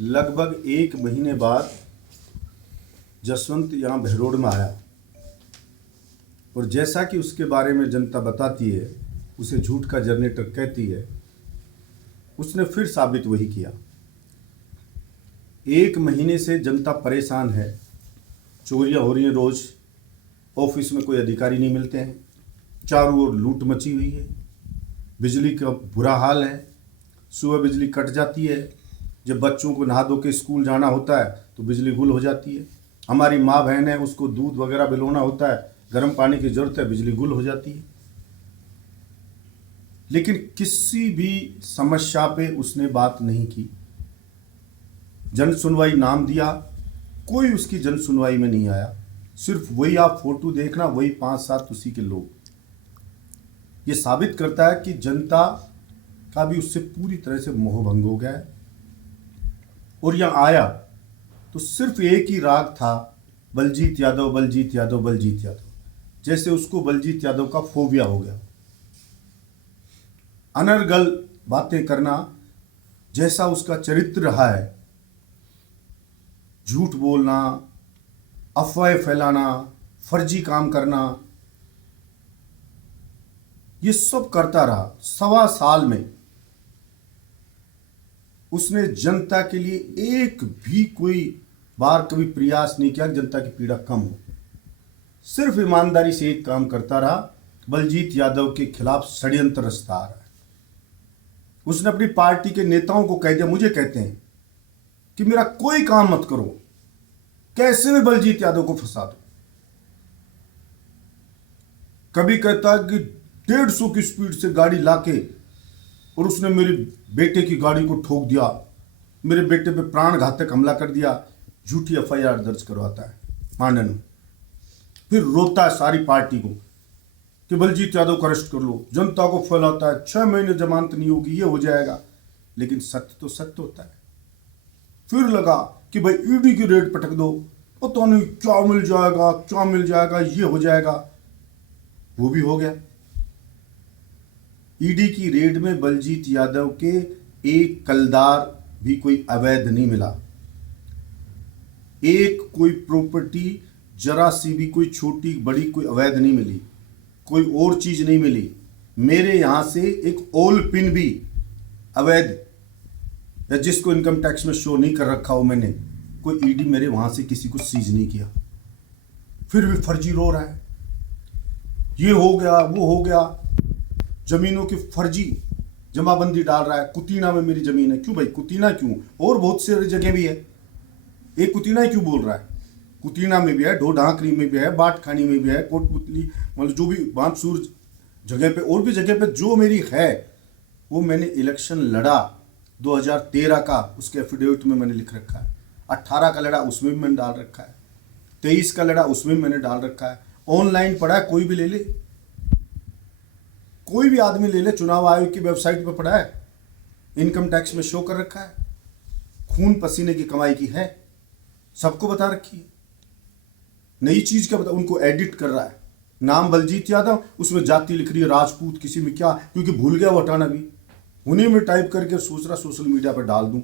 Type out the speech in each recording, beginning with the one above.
लगभग 1 महीने बाद जसवंत यहाँ बहरोड में आया और जैसा कि उसके बारे में जनता बताती है, उसे झूठ का जनरेटर कहती है, उसने फिर साबित वही किया। 1 महीने से जनता परेशान है, चोरियां हो रही हैं, रोज ऑफिस में कोई अधिकारी नहीं मिलते हैं, चारों ओर लूट मची हुई है, बिजली का बुरा हाल है, सुबह बिजली कट जाती है, जब बच्चों को नहा धो के स्कूल जाना होता है तो बिजली गुल हो जाती है, हमारी माँ बहन है उसको दूध वगैरह पिलाना होता है, गर्म पानी की जरूरत है, बिजली गुल हो जाती है। लेकिन किसी भी समस्या पे उसने बात नहीं की। जन सुनवाई नाम दिया, कोई उसकी जन सुनवाई में नहीं आया। सिर्फ वही आप फोटो देखना, वही 5-7 उसी के लोग। ये साबित करता है कि जनता का भी उससे पूरी तरह से मोहभंग हो गया है। और यहाँ आया तो सिर्फ एक ही राग था, बलजीत यादव, बलजीत यादव, बलजीत यादव। जैसे उसको बलजीत यादव का फोबिया हो गया। अनर्गल बातें करना जैसा उसका चरित्र रहा है, झूठ बोलना, अफवाहें फैलाना, फर्जी काम करना, ये सब करता रहा। 1.25 साल में उसने जनता के लिए एक भी कोई बार कभी प्रयास नहीं किया कि जनता की पीड़ा कम हो। सिर्फ ईमानदारी से एक काम करता रहा, बलजीत यादव के खिलाफ षड्यंत्र रचता आ रहा है। उसने अपनी पार्टी के नेताओं को कह दिया, मुझे कहते हैं कि मेरा कोई काम मत करो, कैसे भी बलजीत यादव को फंसा दो। कभी कहता है कि 150 की स्पीड से गाड़ी लाके और उसने मेरे बेटे की गाड़ी को ठोक दिया, मेरे बेटे पे प्राण घातक हमला कर दिया, झूठी एफआईआर दर्ज करवाता है मानन। फिर रोता है सारी पार्टी को कि बलजीत यादव को अरेस्ट कर लो, जनता को फैलाता है 6 महीने जमानत नहीं होगी, ये हो जाएगा। लेकिन सत्य तो सत्य होता है। फिर लगा कि भाई ईडी की रेड पटक दो, पता नहीं क्या मिल जाएगा, क्या मिल जाएगा, ये हो जाएगा। वो भी हो गया। ईडी की रेड में बलजीत यादव के एक कलदार भी कोई अवैध नहीं मिला। एक कोई प्रॉपर्टी जरा सी भी कोई छोटी बड़ी कोई अवैध नहीं मिली, कोई और चीज नहीं मिली। मेरे यहां से एक ओल पिन भी अवैध, या जिसको इनकम टैक्स में शो नहीं कर रखा हो मैंने, कोई ईडी मेरे वहां से किसी को सीज नहीं किया। फिर भी फर्जी रो रहा है, ये हो गया, वो हो गया, जमीनों की फर्जी जमाबंदी डाल रहा है। कुतीना में मेरी जमीन है। क्यों भाई कुतीना क्यों? और बहुत सारी जगह भी है, एक कुतीना ही क्यों बोल रहा है? कुतीना में भी है, ढोढांकरी में भी है, बाटखानी में भी है, कोटपुतली, मतलब जो भी बांसुर जगह पे और भी जगह पे जो मेरी है, वो मैंने इलेक्शन लड़ा 2013 का, उसके एफिडेविट में मैंने लिख रखा है। 18 का लड़ा, उसमें भी मैंने डाल रखा है। 23 का लड़ा, उसमें भी मैंने डाल रखा है। ऑनलाइन पड़ा है, कोई भी ले ले, कोई भी आदमी ले ले, चुनाव आयोग की वेबसाइट पर पड़ा है, इनकम टैक्स में शो कर रखा है। खून पसीने की कमाई की है, सबको बता रखी है। नई चीज क्या बता, उनको एडिट कर रहा है। नाम बलजीत यादव, उसमें जाति लिख रही है राजपूत, किसी में क्या, क्योंकि भूल गया वो हटाना भी। उन्हीं में टाइप करके सोच रहा सोशल मीडिया पर डाल दूं।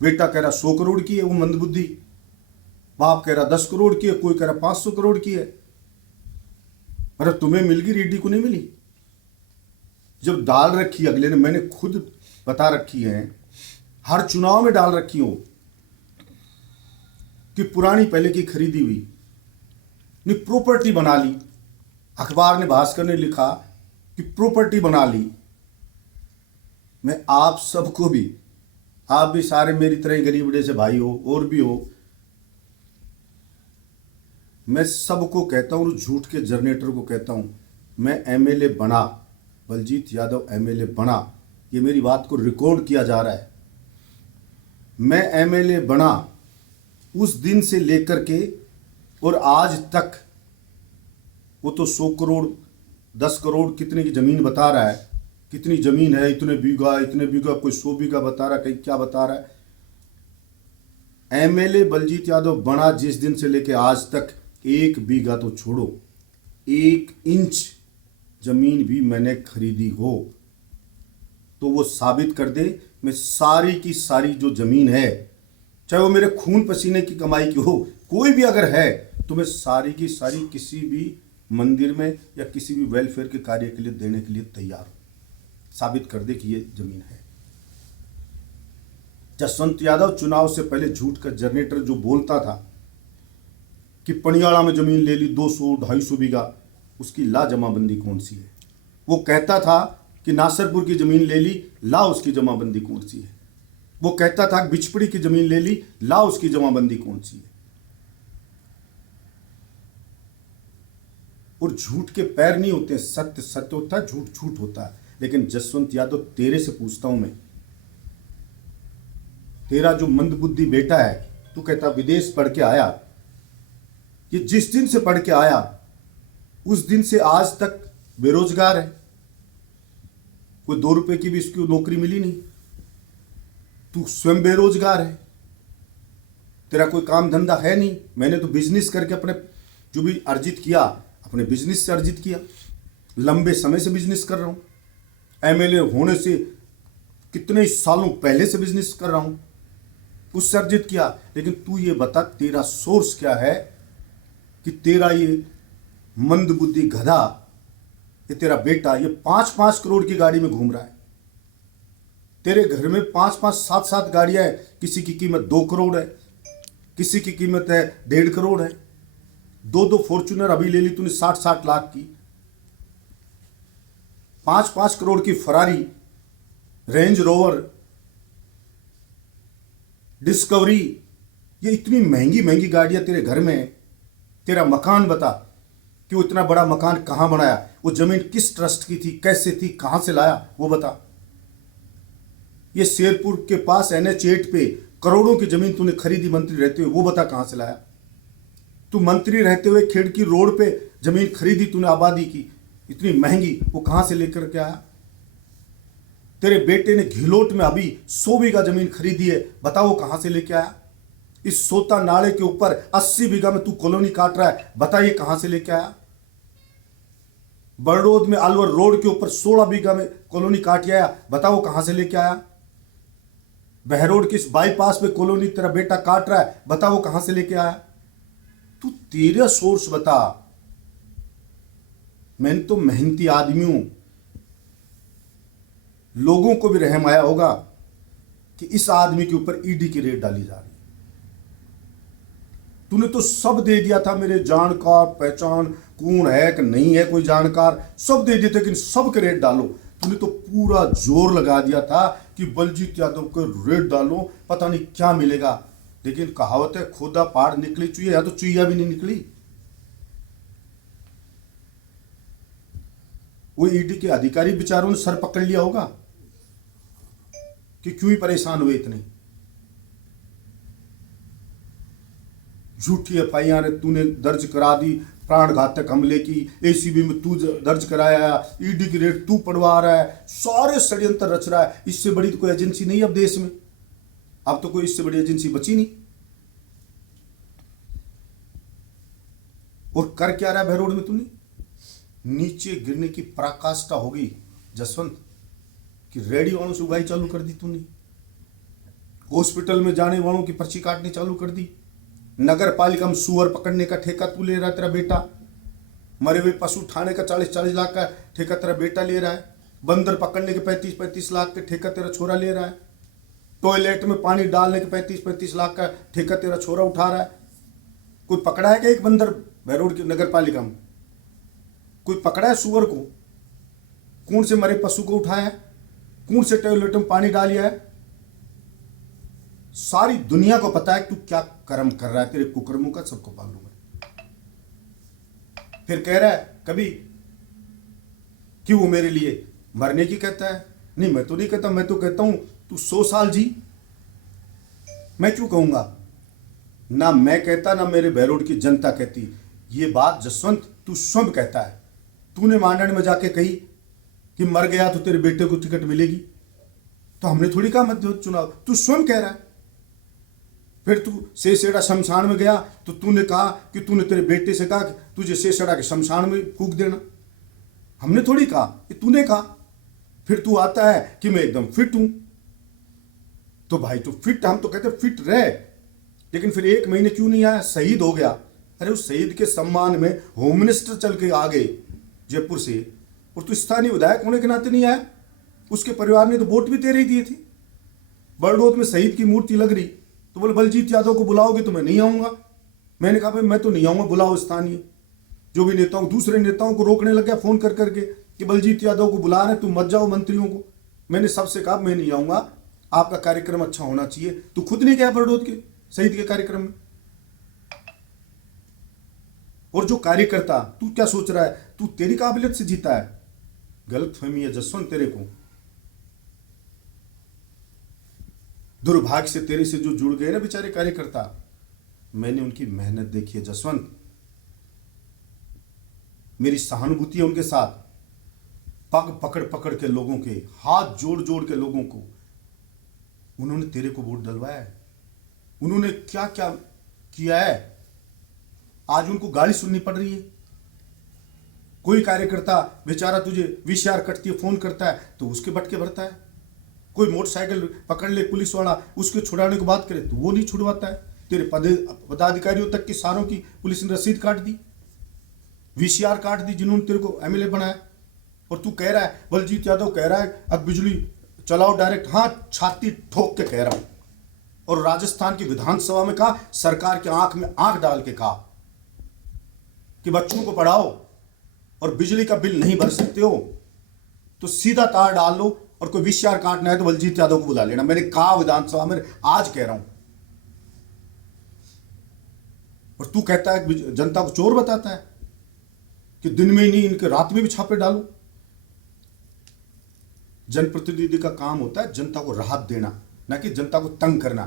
बेटा कह रहा 100 करोड़ की है, वो मंदबुद्धि। बाप कह रहा 10 करोड़ की है, कोई कह रहा 500 करोड़ की है। अरे तुम्हें मिल गई, रेड्डी को नहीं मिली। जब डाल रखी अगले ने, मैंने खुद बता रखी है, हर चुनाव में डाल रखी हो कि पुरानी पहले की खरीदी हुई ने प्रॉपर्टी बना ली। अखबार ने, भास्कर ने लिखा कि प्रॉपर्टी बना ली। मैं आप सबको भी, आप भी सारे मेरी तरह गरीब जैसे भाई हो और भी हो, मैं सबको कहता हूं, झूठ के जनरेटर को कहता हूं, मैं एमएलए बना, बलजीत यादव एमएलए बना, ये मेरी बात को रिकॉर्ड किया जा रहा है। मैं एमएलए बना उस दिन से लेकर के और आज तक, वो तो 100 करोड़ 10 करोड़ कितने की जमीन बता रहा है, कितनी जमीन है, इतने बीघा, कोई 100 बीघा बता रहा है, कहीं क्या बता रहा है। एमएलए बलजीत यादव बना जिस दिन से लेके आज तक, 1 बीघा तो छोड़ो, 1 इंच जमीन भी मैंने खरीदी हो तो वो साबित कर दे मैं सारी की सारी जो जमीन है, चाहे वो मेरे खून पसीने की कमाई की हो, कोई भी अगर है, तो मैं सारी की सारी किसी भी मंदिर में या किसी भी वेलफेयर के कार्य के लिए देने के लिए तैयार हूं। साबित कर दे कि ये जमीन है। जसवंत यादव चुनाव से पहले झूठ का जनरेटर जो बोलता था कि पनियाड़ा में जमीन ले ली 200-250 बीघा, उसकी ला जमाबंदी कौन सी है? वो कहता था कि नासरपुर की जमीन ले ली, ला उसकी जमाबंदी कौन सी है? वो कहता था कि बिचपड़ी की जमीन ले ली, ला उसकी जमाबंदी कौन सी है? और झूठ के पैर नहीं होते, सत्य सत्य होता है, झूठ झूठ होता है। लेकिन जसवंत यादव, तेरे से पूछता हूं मैं, तेरा जो मंदबुद्धि बेटा है, तू कहता विदेश पढ़ के आया, ये जिस दिन से पढ़ के आया उस दिन से आज तक बेरोजगार है। कोई 2 रुपए की भी इसकी नौकरी मिली नहीं। तू स्वयं बेरोजगार है, तेरा कोई काम धंधा है नहीं। मैंने तो बिजनेस करके अपने जो भी अर्जित किया, अपने बिजनेस से अर्जित किया। लंबे समय से बिजनेस कर रहा हूं, एमएलए होने से कितने सालों पहले से बिजनेस कर रहा हूं, उससे अर्जित किया। लेकिन तू ये बता, तेरा सोर्स क्या है कि तेरा ये मंदबुद्धि गधा, ये तेरा बेटा, ये 5-5 करोड़ की गाड़ी में घूम रहा है। तेरे घर में 5-5, 7-7 गाड़ियां हैं, किसी की कीमत 2 करोड़ है, किसी की कीमत है 1.5 करोड़ है। 2-2 फॉर्च्यूनर अभी ले ली तूने 60-60 लाख की। 5-5 करोड़ की फरारी, रेंज रोवर, डिस्कवरी, ये इतनी महंगी महंगी गाड़ियां तेरे घर में है। तेरा मकान बता कि वो इतना बड़ा मकान कहां बनाया, वो जमीन किस ट्रस्ट की थी, कैसे थी, कहां से लाया, वो बता। ये शेरपुर के पास NH8 पे करोड़ों की जमीन तूने खरीदी मंत्री रहते हुए, वो बता कहां से लाया। तू मंत्री रहते हुए खिड़की रोड पे जमीन खरीदी तूने आबादी की, इतनी महंगी, वो कहां से लेकर के आया। तेरे बेटे ने घिलोट में अभी 100 बीघा जमीन खरीदी है, बताओ कहां से लेके आया। इस सोता नाले के ऊपर 80 बीघा में तू कॉलोनी काट रहा है, बताइए कहां से लेके आया। बड़ौद में अलवर रोड के ऊपर 16 बीघा में कॉलोनी काट आया, बताओ कहां से लेके आया। बहरोड के इस बाईपास पे कॉलोनी तेरा बेटा काट रहा है, बताओ कहां से लेके आया। तू तेरा सोर्स बता। मैं तो मेहनती आदमी हूं, लोगों को भी रहम आया होगा कि इस आदमी के ऊपर ईडी की रेड डाली जा रही है। तूने तो सब दे दिया था, मेरे जानकार पहचान कौन है कि नहीं है कोई जानकार, सब दे दिए थे, लेकिन सब के रेड डालो। तूने तो पूरा जोर लगा दिया था कि बलजीत यादव को रेड डालो, पता नहीं क्या मिलेगा। लेकिन कहावत है, खोदा पहाड़ निकली चुईया, या तो चुईया भी नहीं निकली। वो ईडी के अधिकारी बेचारों ने सर पकड़ लिया होगा कि क्यों ही परेशान हुए इतने। झूठी FIR तूने दर्ज करा दी, प्राण घातक हमले की, ACB में तू दर्ज कराया, ईडी की रेड तू पढ़वा रहा है, सारे षड्यंत्र रच रहा है। इससे बड़ी तो कोई एजेंसी नहीं अब देश में, अब तो कोई इससे बड़ी एजेंसी बची नहीं। और कर क्या रहा है बहरोड में तूने? नीचे गिरने की पराकाष्ठा होगी जसवंत कि रेडी वालों से उगाई चालू कर दी तूने, हॉस्पिटल में जाने वालों की पर्ची काटनी चालू कर दी, नगर पालिका में सुअर पकड़ने का ठेका तू ले रहा है, तेरा बेटा मरे हुए पशु उठाने का 40-40 लाख का ठेका तेरा बेटा ले रहा है, बंदर पकड़ने के 35-35 लाख के ठेका तेरा छोरा ले रहा है, टॉयलेट में पानी डालने के 35-35 लाख का ठेका तेरा छोरा उठा रहा है। कोई पकड़ा है क्या एक बंदर बहरोड की नगर पालिका में? कोई पकड़ा है सुअर को? कौन से मरे पशु को उठाया है? कौन से टॉयलेट में पानी डालिया है? सारी दुनिया को पता है तू क्या कर्म कर रहा है, तेरे कुकर्मों का सबको मालूम है। फिर कह रहा है कभी कि वो मेरे लिए मरने की कहता है। नहीं, मैं तो नहीं कहता, मैं तो कहता हूं तू 100 साल जी। मैं क्यों कहूंगा? ना मैं कहता, ना मेरे बहरोड की जनता कहती। ये बात जसवंत तू स्वयं कहता है। तूने मांडन में जाके कही कि मर गया तो तेरे बेटे को टिकट मिलेगी, तो हमने थोड़ी कहा मत चुनाव, तू स्वयं कह रहा है। फिर तू सेसेड़ा शमशान में गया तो तूने कहा कि तूने तेरे बेटे से कहा कि तुझे सेसेड़ा के शमशान में फूंक देना, हमने थोड़ी कहा, ये तूने कहा। फिर तू आता है कि मैं एकदम फिट हूं, तो भाई तो फिट, हम तो कहते फिट रहे, लेकिन फिर 1 महीने क्यों नहीं आया? शहीद हो गया। अरे उस शहीद के सम्मान में होम मिनिस्टर चल के आ गए जयपुर से, और तू स्थानीय विधायक होने के नाते नहीं आया। उसके परिवार ने तो वोट भी तेरे ही दिए थे। बड़ौद में शहीद की मूर्ति लग रही, तो बोले बलजीत यादव को बुलाओगे तो मैं नहीं आऊंगा। मैंने कहा भाई मैं तो नहीं आऊंगा, बुलाओ स्थानीय जो भी नेताओं, दूसरे नेताओं को रोकने लग गया फोन कर करके कि बलजीत यादव को बुला रहे, तुम मत जाओ मंत्रियों को। मैंने सबसे कहा मैं नहीं आऊंगा, आपका कार्यक्रम अच्छा होना चाहिए। तू खुद नहीं गया बड़ौद के शहीद के कार्यक्रम में। और जो कार्यकर्ता, तू क्या सोच रहा है तू तेरी काबिलियत से जीता है? गलत फहमी है जसवंत तेरे को। दुर्भाग्य से तेरे से जो जुड़ गए ना बेचारे कार्यकर्ता, मैंने उनकी मेहनत देखी है जसवंत। मेरी सहानुभूति है उनके साथ। पग पकड़ पकड़ के लोगों के, हाथ जोड़ जोड़ के लोगों को उन्होंने तेरे को वोट डलवाया है। उन्होंने क्या क्या किया है, आज उनको गाली सुननी पड़ रही है। कोई कार्यकर्ता बेचारा तुझे वीसीआर कटती है, फोन करता है तो उसके बटके भरता है। कोई मोटरसाइकिल पकड़ ले पुलिस वाला, उसके छुड़ाने की बात करे तो वो नहीं छुड़वाता है। तेरे पदाधिकारियों तक की सारों की पुलिस ने रसीद काट दी, वीसीआर काट दी, जिन्होंने तेरे को एमएलए बनाया। और तू कह रहा है, बलजीत यादव कह रहा है अब बिजली चलाओ डायरेक्ट। हाँ, छाती ठोक के कह रहा हूं। और राजस्थान की विधानसभा में कहा, सरकार के आंख में आंख डाल के कहा कि बच्चों को पढ़ाओ और बिजली का बिल नहीं भर सकते हो तो सीधा तार डाल लो, और कोई वीसीआर काटना है तो बलजीत यादव को बुला लेना। मैंने कहा विधानसभा में, आज कह रहा हूं। और तू कहता है जनता को चोर बताता है कि दिन में ही नहीं, इनके रात में भी छापे डालो। जनप्रतिनिधि का काम होता है जनता को राहत देना, ना कि जनता को तंग करना।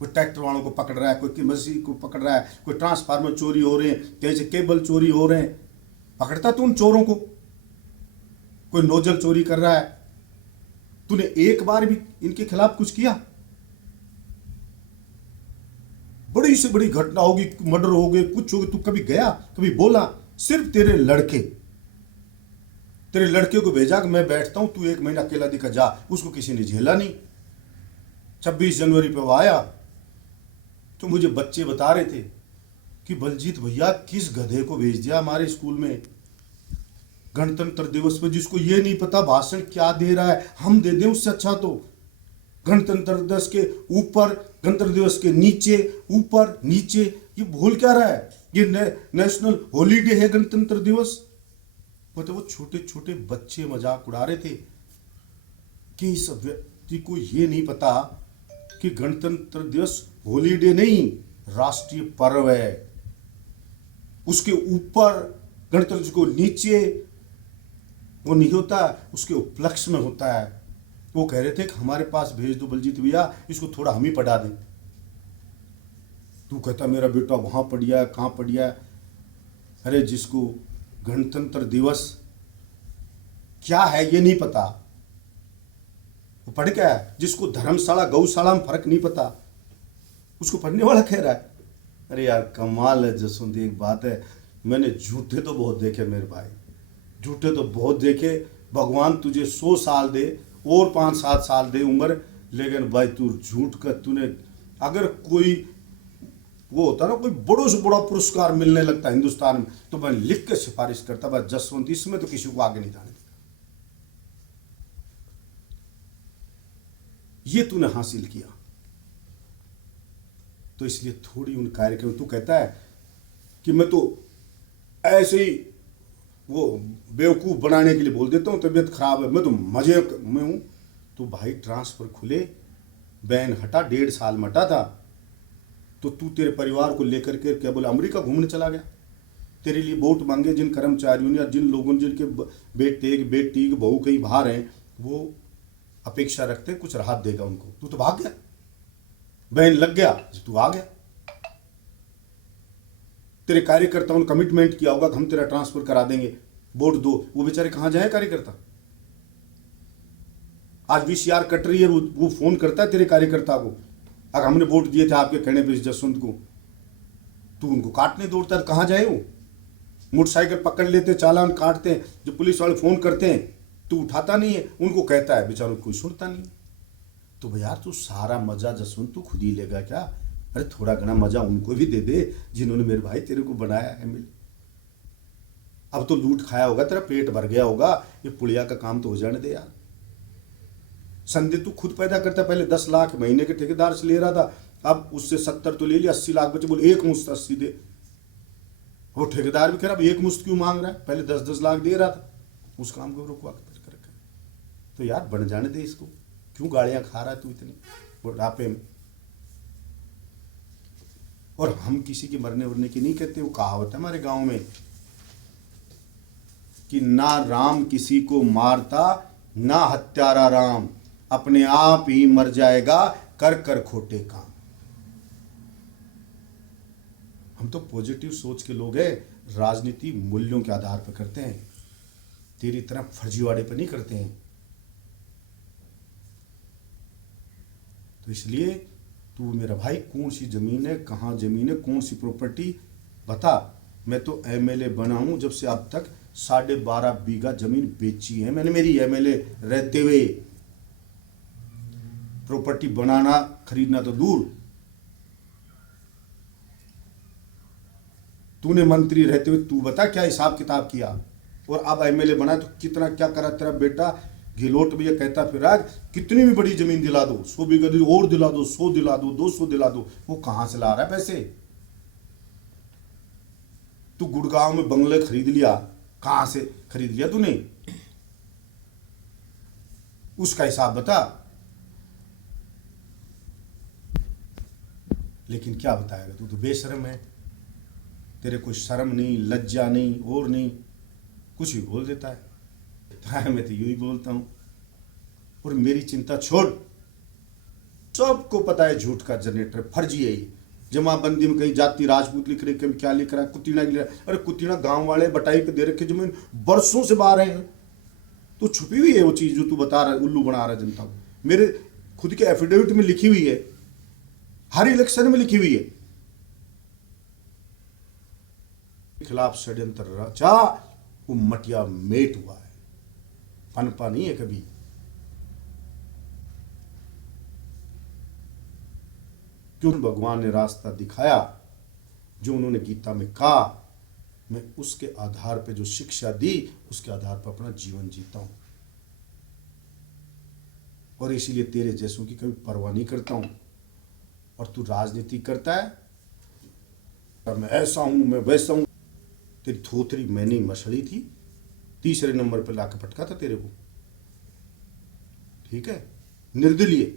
कोई ट्रैक्टर वालों को पकड़ रहा है, कोई मशीन को पकड़ रहा है, कोई ट्रांसफार्मर चोरी हो रहे हैं, कहीं से केबल चोरी हो रहे हैं, पकड़ता तू उन चोरों को। कोई नोजल चोरी कर रहा है, तूने एक बार भी इनके खिलाफ कुछ किया? बड़ी से बड़ी घटना होगी, मर्डर हो गए, कुछ हो गए, तू कभी गया, कभी बोला? सिर्फ तेरे लड़के को भेजा कि मैं बैठता हूं, तू 1 महीना अकेला दिखा जा। उसको किसी ने झेला नहीं। 26 जनवरी पे वो आया तो मुझे बच्चे बता रहे थे कि बलजीत भैया किस गधे को भेज दिया हमारे स्कूल में गणतंत्र दिवस पर, जिसको ये नहीं पता भाषण क्या दे रहा है, हम दे दें उससे अच्छा। तो गणतंत्र दिवस के ऊपर, गणतंत्र दिवस के नीचे, ऊपर नीचे, ये भूल क्या रहा है? ये नेशनल हॉलीडे है गणतंत्र दिवस। मतलब वो छोटे छोटे बच्चे मजाक उड़ा रहे थे कि इस व्यक्ति को ये नहीं पता कि गणतंत्र दिवस हॉलीडे नहीं, राष्ट्रीय पर्व है। उसके ऊपर गणतंत्र को नीचे वो नहीं होता, उसके उपलक्ष्य में होता है। वो कह रहे थे कि हमारे पास भेज दो बलजीत भैया, इसको थोड़ा हम ही पढ़ा दें। तू कहता मेरा बेटा वहां पढ़िया, कहां पढ़िया? अरे जिसको गणतंत्र दिवस क्या है ये नहीं पता, वो पढ़ क्या है? जिसको धर्मशाला गौशाला में फर्क नहीं पता, उसको पढ़ने वाला कह रहा है। अरे यार कमाल है जसवंत। एक बात है, मैंने झूठे तो बहुत देखे मेरे भाई, झूठे तो बहुत देखे। भगवान तुझे 100 साल दे और 5-7 साल दे उम्र, लेकिन भाई तू झूठ का, तूने अगर कोई वो होता ना, कोई बड़ों से बड़ा पुरस्कार मिलने लगता हिंदुस्तान में, तो मैं लिख के सिफारिश करता भाई जसवंत, इसमें तो किसी को आगे नहीं जाने देता। ये तूने हासिल किया, तो इसलिए थोड़ी उन कार्यक्रम, तू कहता है कि मैं तो ऐसे ही वो बेवकूफ़ बनाने के लिए बोल देता हूँ, तबीयत खराब है, मैं तो मजे में हूँ। तो भाई ट्रांसफ़र खुले, बैन हटा, 1.5 साल में हटा था, तो तू तेरे परिवार को लेकर के क्या बोला, अमेरिका घूमने चला गया। तेरे लिए वोट मांगे जिन कर्मचारियों ने या जिन लोगों ने, जिनके बेटे बेटी बहू कहीं बाहर हैं, वो अपेक्षा रखते कुछ राहत देगा उनको, तू तो भाग गया। बैन लग गया, तू आ गया। तेरे कार्यकर्ताओं ने कमिटमेंट किया होगा कि हम तेरा ट्रांसफर करा देंगे, वोट दो। वो बेचारे कहां जाए कार्यकर्ता? आज वीसीआर कट रही है, वो फोन करता है तेरे कार्यकर्ता को, अगर हमने वोट दिए थे आपके कहने पे जसवंत को, तू उनको काटने दौड़ता है, कहां जाए वो? मोटरसाइकिल पकड़ लेते, चालान काटते हैं, जो पुलिस वाले फोन करते हैं तू उठाता नहीं है, उनको कहता है, बेचारों कोई सुनता नहीं। तो भाई यार तू सारा मजा जसवंत तू खुद ही लेगा क्या? अरे थोड़ा घना मजा उनको भी दे दे जिन्होंने मेरे भाई तेरे को बनाया है मिल। अब तो लूट खाया होगा, तेरा पेट भर गया होगा, ये पुड़िया का काम तो हो जाने दे यार। संदेह तू खुद पैदा करता, पहले 10 लाख महीने के ठेकेदार से ले रहा था, अब उससे 70 तो ले लिया, 80 लाख बचे, बोले एक मुश्त 80 दे। वो ठेकेदार भी कह रहा एक मुश्त क्यों मांग रहा है, पहले 10-10 लाख दे रहा था। उस काम को रुकवा के फिर कर। तो यार बन जाने दे इसको, क्यों गालियां खा रहा है तू इतनी बुढ़ापे में? और हम किसी के मरने उरने की नहीं कहते, वो कहावत है हमारे गांव में कि ना राम किसी को मारता ना हत्यारा राम, अपने आप ही मर जाएगा कर कर खोटे काम। हम तो पॉजिटिव सोच के लोग हैं, राजनीति मूल्यों के आधार पर करते हैं, तेरी तरह फर्जीवाड़े पर नहीं करते हैं। तो इसलिए तू मेरा भाई कौन सी जमीन है, कहाँ जमीन है, कौन सी प्रॉपर्टी बता। मैं तो एमएलए बना हूं जब से अब तक 12.5 बीघा जमीन बेची है मैंने, मेरी एमएलए रहते हुए। प्रॉपर्टी बनाना खरीदना तो दूर, तूने मंत्री रहते हुए तू बता क्या हिसाब किताब किया। और अब एमएलए बना तो कितना क्या करा तेरा बेटा गिलोट भी, ये कहता फिर आज कितनी भी बड़ी जमीन दिला दो, 100 बीघा और दिला दो, 100 दिला दो, 200 दिला दो। वो कहां से ला रहा है पैसे? तू गुड़गांव में बंगले खरीद लिया, कहां से खरीद लिया तूने? उसका हिसाब बता। लेकिन क्या बताएगा, तू तो बेशर्म है, तेरे कोई शर्म नहीं, लज्जा नहीं, और नहीं, कुछ भी बोल देता है। मैं तो यूं ही बोलता हूं। और मेरी चिंता छोड़, सबको पता है झूठ का जनरेटर फर्जी है ये। जमाबंदी में कहीं जाति राजपूत लिख रहे, कहीं क्या लिख रहा है, कुतीना लिख रहा है। अरे कुतीना गांव वाले बटाई पे दे रखे जमीन, बरसों से बाहर है, तो छुपी हुई है वो चीज जो तू बता रहा है, उल्लू बना रहा है जनता को। मेरे खुद के एफिडेविट में लिखी हुई है, हर इलेक्शन में लिखी हुई है। खिलाफ षड्यंत्र रचा, वो मटिया मेट हुआ है, पनपा नहीं है कभी। क्यों भगवान ने रास्ता दिखाया, जो उन्होंने गीता में कहा, मैं उसके आधार पे जो शिक्षा दी उसके आधार पर अपना जीवन जीता हूं। और इसीलिए तेरे जैसों की कभी परवाह नहीं करता हूं। और तू राजनीति करता है, मैं ऐसा हूं, मैं वैसा हूं। तेरी थोथरी मैंने मछली थी, 3रे नंबर पे लाके पटका था तेरे को, ठीक है, निर्दलीय।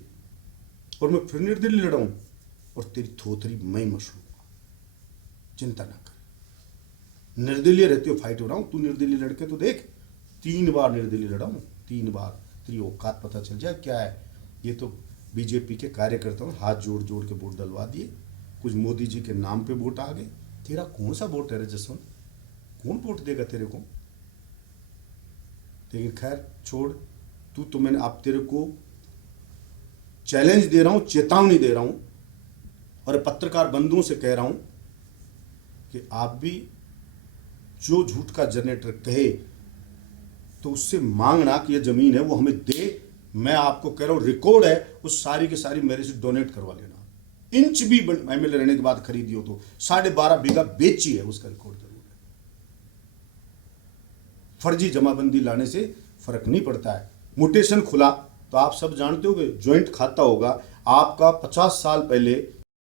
और मैं फिर निर्दलीय लड़ा हूं, और तेरी थोथरी मैं मछलूंगा, चिंता ना कर। निर्दलीय रहते हो फाइट हो रहा हूं, तू निर्दलीय लड़के तो देख, 3 बार निर्दलीय लड़ा हूं, 3 बार। तेरी औकात पता चल जाए क्या है। ये तो बीजेपी के कार्यकर्ताओं हाथ जोड़ जोड़ के वोट डलवा दिए, कुछ मोदी जी के नाम पे वोट आ गए। तेरा कौन सा वोट है रे जसवंत, कौन वोट देगा तेरे को? लेकिन खैर छोड़, तू तो मैंने आप तेरे को चैलेंज दे रहा हूं, चेतावनी दे रहा हूं, और पत्रकार बंधुओं से कह रहा हूं कि आप भी जो झूठ का जनरेटर कहे तो उससे मांगना कि ये जमीन है वो हमें दे। मैं आपको कह रहा हूं रिकॉर्ड है, उस सारी की सारी मेरे से डोनेट करवा लेना। इंच भी एमएलए रहने के बाद खरीदी हो तो 12.5 बीघा बेची है, उसका रिकॉर्ड जरूर है। फर्जी जमाबंदी लाने से फर्क नहीं पड़ता है। म्यूटेशन खुला तो आप सब जानते हो कि ज्वाइंट खाता होगा आपका 50 साल पहले